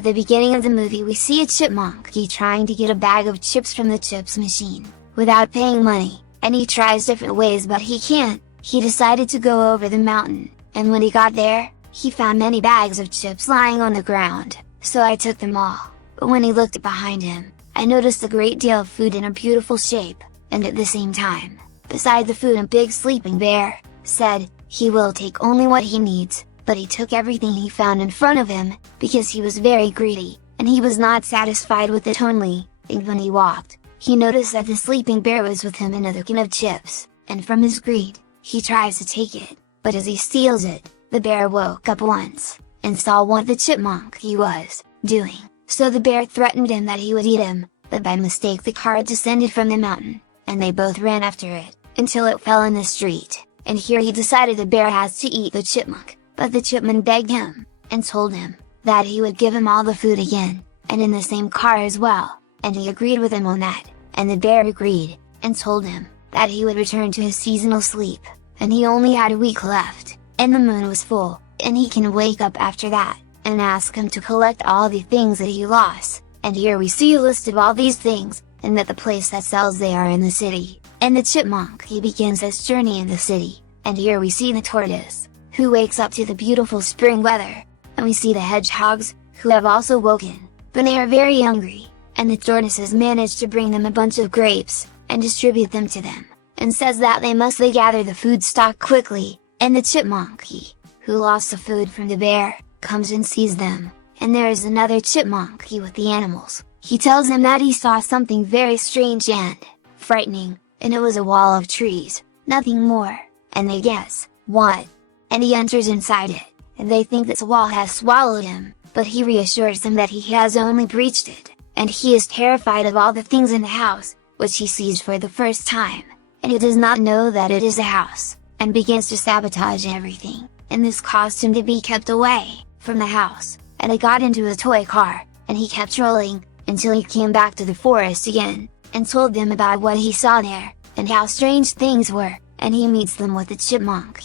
At the beginning of the movie we see a chipmunk trying to get a bag of chips from the chips machine, without paying money, and he tries different ways but he can't. He decided to go over the mountain, and when he got there, he found many bags of chips lying on the ground, so I took them all. But when he looked behind him, I noticed a great deal of food in a beautiful shape, and at the same time, beside the food a big sleeping bear said, he will take only what he needs, but he took everything he found in front of him, because he was very greedy, and he was not satisfied with it only, and when he walked, he noticed that the sleeping bear was with him another can of chips, and from his greed, he tries to take it, but as he steals it, the bear woke up once, and saw what the chipmunk was doing, so the bear threatened him that he would eat him, but by mistake the car descended from the mountain, and they both ran after it, until it fell in the street, and here he decided the bear has to eat the chipmunk, but the chipmunk begged him, and told him, that he would give him all the food again, and in the same car as well, and he agreed with him on that, and the bear agreed, and told him, that he would return to his seasonal sleep, and he only had a week left, and the moon was full, and he can wake up after that, and ask him to collect all the things that he lost, and here we see a list of all these things, and that the place that sells they are in the city, and the chipmunk begins his journey in the city, and here we see the tortoise, who wakes up to the beautiful spring weather, and we see the hedgehogs, who have also woken, but they are very hungry, and the tortoises manage to bring them a bunch of grapes, and distribute them to them, and says that they gather the food stock quickly, and the chipmunk, who lost the food from the bear, comes and sees them, and there is another chipmunk with the animals. He tells him that he saw something very strange and frightening, and it was a wall of trees, nothing more, and they guess, what? And he enters inside it, and they think this wall has swallowed him, but he reassures them that he has only breached it, and he is terrified of all the things in the house, which he sees for the first time, and he does not know that it is a house, and begins to sabotage everything, and this caused him to be kept away from the house, and he got into a toy car, and he kept rolling, until he came back to the forest again, and told them about what he saw there, and how strange things were, and he meets them with the chipmunk,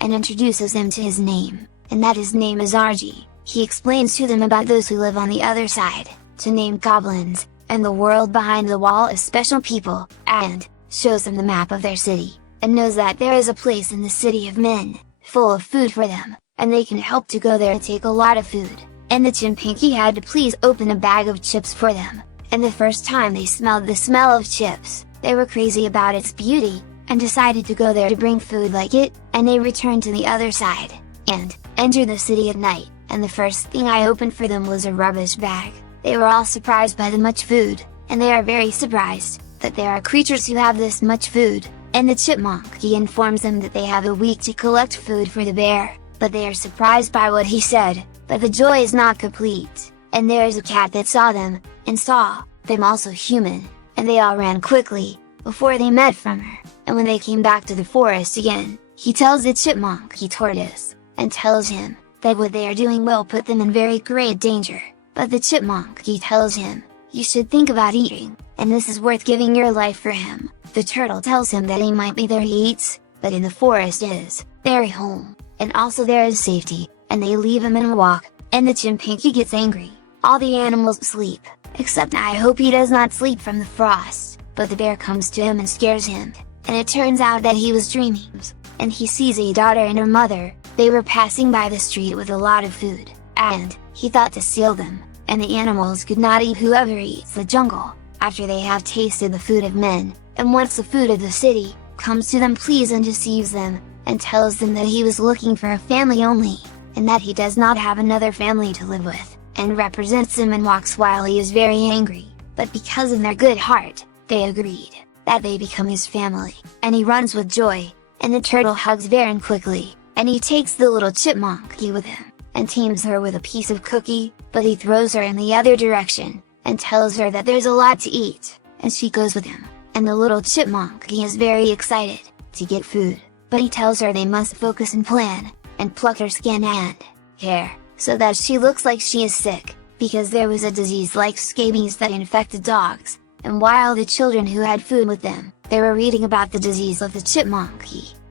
and introduces them to his name, and that his name is RG. He explains to them about those who live on the other side, to name goblins, and the world behind the wall is special people, and shows them the map of their city, and knows that there is a place in the city of men, full of food for them, and they can help to go there to take a lot of food, and the chipmunk had to please open a bag of chips for them, and the first time they smelled the smell of chips, they were crazy about its beauty, and decided to go there to bring food like it, and they returned to the other side, and entered the city at night, and the first thing I opened for them was a rubbish bag. They were all surprised by the much food, and they are very surprised, that there are creatures who have this much food, and the chipmunk informs them that they have a week to collect food for the bear, but they are surprised by what he said, but the joy is not complete, and there is a cat that saw them, and saw them also human, and they all ran quickly, before they met from her, and when they came back to the forest again, he tells the chipmunk tortoise, and tells him, that what they are doing will put them in very great danger, but the chipmunk tells him, you should think about eating, and this is worth giving your life for him. The turtle tells him that he might be there he eats, but in the forest is their home, and also there is safety, and they leave him and walk, and the chipmunk gets angry. All the animals sleep, except I hope he does not sleep from the frost, but the bear comes to him and scares him, and it turns out that he was dreaming, and he sees a daughter and her mother. They were passing by the street with a lot of food, and he thought to steal them, and the animals could not eat whoever eats the jungle, after they have tasted the food of men, and once the food of the city comes to them please and deceives them, and tells them that he was looking for a family only, and that he does not have another family to live with, and represents him and walks while he is very angry, but because of their good heart, they agreed, that they become his family, and he runs with joy, and the turtle hugs Varen quickly, and he takes the little chipmunk with him, and teams her with a piece of cookie, but he throws her in the other direction, and tells her that there's a lot to eat, and she goes with him, and the little chipmunk is very excited, to get food, but he tells her they must focus and plan, and pluck her skin and hair, so that she looks like she is sick, because there was a disease like scabies that infected dogs, and while the children who had food with them, they were reading about the disease of the chipmunk,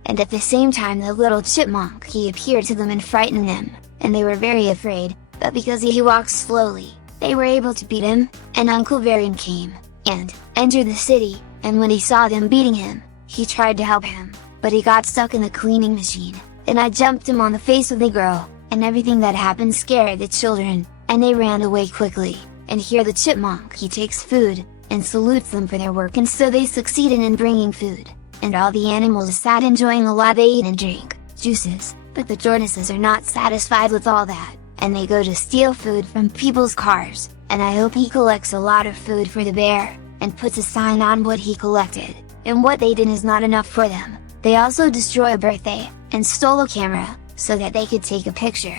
and at the same time the little chipmunk appeared to them and frightened them, and they were very afraid, but because he walks slowly, they were able to beat him, and Uncle Varian came, and entered the city, and when he saw them beating him, he tried to help him, but he got stuck in the cleaning machine, and I jumped him on the face of the girl, and everything that happened scared the children, and they ran away quickly, and here the chipmunk he takes food, and salutes them for their work, and so they succeeded in bringing food, and all the animals sat enjoying a lot. They eat and drink juices, but the tortoises are not satisfied with all that, and they go to steal food from people's cars, and I hope he collects a lot of food for the bear, and puts a sign on what he collected, and what they did is not enough for them. They also destroy a birthday, and stole a camera, so that they could take a picture,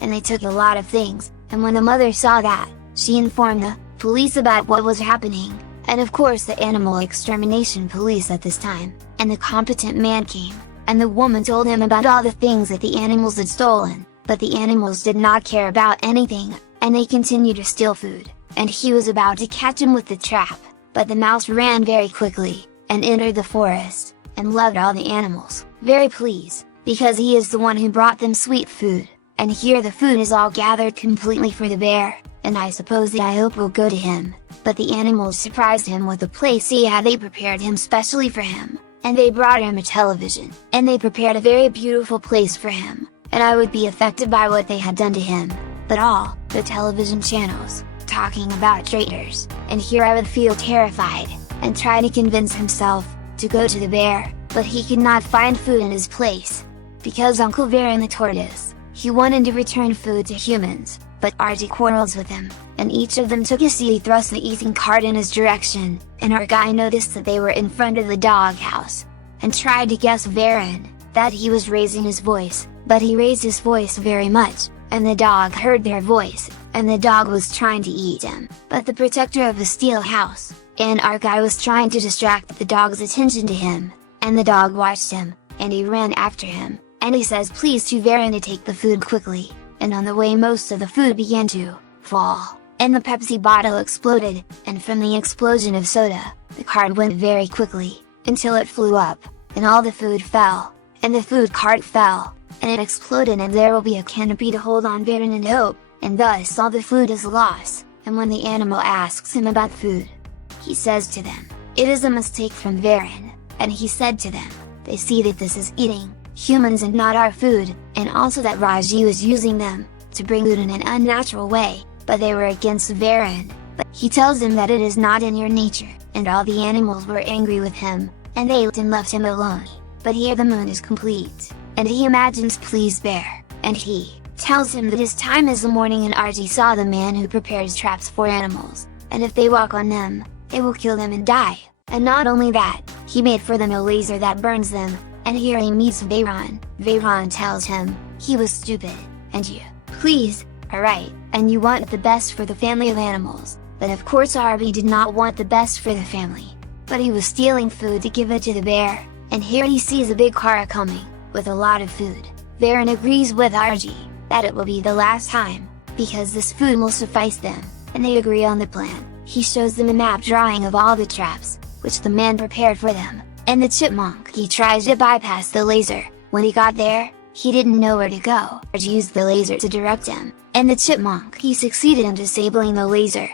and they took a lot of things, and when the mother saw that, she informed the police about what was happening, and of course the animal extermination police at this time, and the competent man came, and the woman told him about all the things that the animals had stolen, but the animals did not care about anything, and they continued to steal food, and he was about to catch him with the trap, but the mouse ran very quickly, and entered the forest, and loved all the animals, very pleased, because he is the one who brought them sweet food, and here the food is all gathered completely for the bear, and I suppose the I hope will go to him, but the animals surprised him with a place they prepared him specially for him, and they brought him a television, and they prepared a very beautiful place for him, and I would be affected by what they had done to him, but all the television channels, talking about traitors, and here I would feel terrified, and try to convince himself, to go to the bear, but he could not find food in his place, because Uncle Varian the tortoise, he wanted to return food to humans, but Archie quarrels with him, and each of them took a seat. He thrust the eating cart in his direction, and our guy noticed that they were in front of the doghouse, and tried to guess Varian, that he was raising his voice, but he raised his voice very much, and the dog heard their voice, and the dog was trying to eat him, but the protector of the steel house, and our guy was trying to distract the dog's attention to him, and the dog watched him, and he ran after him, and he says please to Varian to take the food quickly, and on the way most of the food began to fall, and the Pepsi bottle exploded, and from the explosion of soda, the cart went very quickly, until it flew up, and all the food fell, and the food cart fell, and it exploded, and there will be a canopy to hold on Varian and hope, and thus all the food is lost, and when the animal asks him about food, he says to them, it is a mistake from Varian, and he said to them, they see that this is eating humans and not our food, and also that Raji was using them, to bring food in an unnatural way, but they were against Varian, but he tells them that it is not in your nature, and all the animals were angry with him, and they left him alone, but here the moon is complete, and he imagines please bear, and he tells him that his time is the morning, and Archie saw the man who prepares traps for animals, and if they walk on them, they will kill them and die, and not only that, he made for them a laser that burns them, and here he meets Varian. Varian tells him, he was stupid, and you, please, are right, and you want the best for the family of animals, but of course Arby did not want the best for the family, but he was stealing food to give it to the bear, and here he sees a big car coming, with a lot of food. Varian agrees with Archie, that it will be the last time, because this food will suffice them, and they agree on the plan. He shows them a map drawing of all the traps, which the man prepared for them, and the chipmunk he tries to bypass the laser. When he got there, he didn't know where to go, or to use the laser to direct him, and the chipmunk he succeeded in disabling the laser.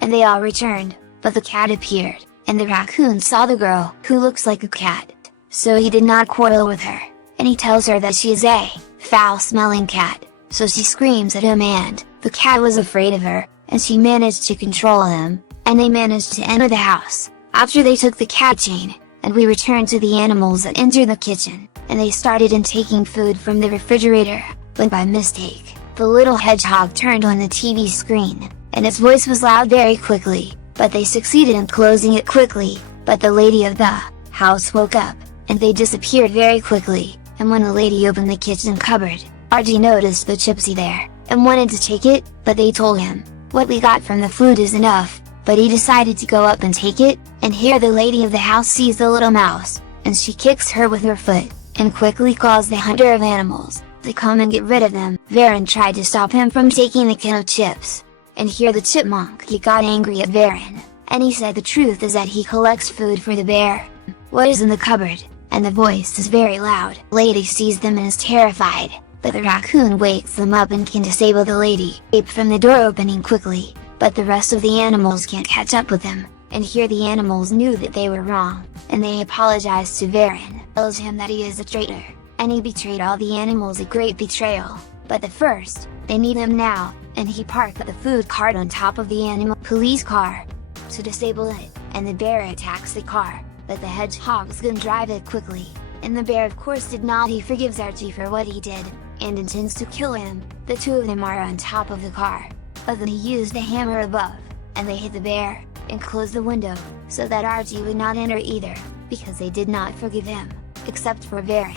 And they all returned, but the cat appeared, and the raccoon saw the girl, who looks like a cat, so he did not quarrel with her, and he tells her that she is a foul-smelling cat, so she screams at him, and the cat was afraid of her, and she managed to control him, and they managed to enter the house, after they took the cat chain, and we returned to the animals that entered the kitchen, and they started in taking food from the refrigerator, when by mistake, the little hedgehog turned on the TV screen, and its voice was loud very quickly, but they succeeded in closing it quickly, but the lady of the house woke up, and they disappeared very quickly, and when the lady opened the kitchen cupboard, Archie noticed the Chipsy there, and wanted to take it, but they told him, what we got from the food is enough, but he decided to go up and take it, and here the lady of the house sees the little mouse, and she kicks her with her foot, and quickly calls the hunter of animals, to come and get rid of them. Varian tried to stop him from taking the can of chips, and here the chipmunk he got angry at Varian, and he said the truth is that he collects food for the bear. What is in the cupboard? And the voice is very loud. Lady sees them and is terrified, but the raccoon wakes them up and can disable the lady ape from the door opening quickly, but the rest of the animals can't catch up with them, and here the animals knew that they were wrong, and they apologize to Varan, tells him that he is a traitor, and he betrayed all the animals, a great betrayal, but first, they need him now, and he parked the food cart on top of the animal police car to disable it, and the bear attacks the car, but the hedgehog's gonna drive it quickly, and the bear of course did not. He forgives Archie for what he did, and intends to kill him. The two of them are on top of the car, but then he used the hammer above, and they hit the bear, and closed the window, so that Archie would not enter either, because they did not forgive him, except for Varan,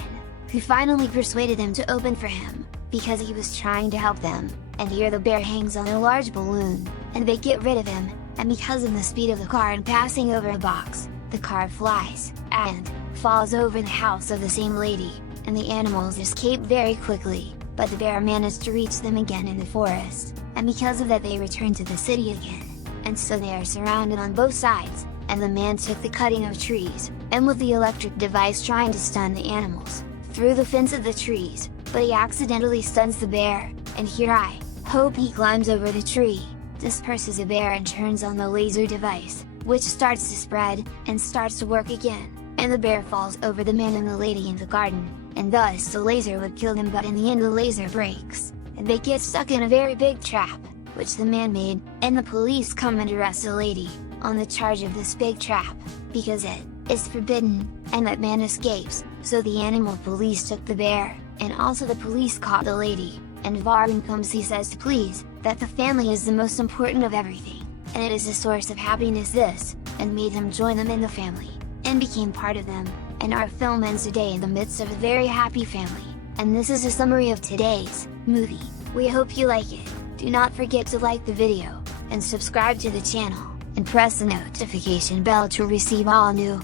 who finally persuaded them to open for him, because he was trying to help them, and here the bear hangs on a large balloon, and they get rid of him, and because of the speed of the car and passing over a box, the car flies, and falls over the house of the same lady, and the animals escape very quickly, but the bear managed to reach them again in the forest, and because of that they return to the city again, and so they are surrounded on both sides, and the man took the cutting of trees, and with the electric device trying to stun the animals, through the fence of the trees, but he accidentally stuns the bear, and here I hope he climbs over the tree, disperses the bear and turns on the laser device, which starts to spread, and starts to work again, and the bear falls over the man and the lady in the garden, and thus the laser would kill them, but in the end the laser breaks, and they get stuck in a very big trap, which the man made, and the police come and arrest the lady, on the charge of this big trap, because it is forbidden, and that man escapes, so the animal police took the bear, and also the police caught the lady, and Varan comes. He says to please, that the family is the most important of everything, and it is a source of happiness and made him join them in the family, and became part of them, and our film ends today in the midst of a very happy family, and this is a summary of today's movie. We hope you like it. Do not forget to like the video, and subscribe to the channel, and press the notification bell to receive all new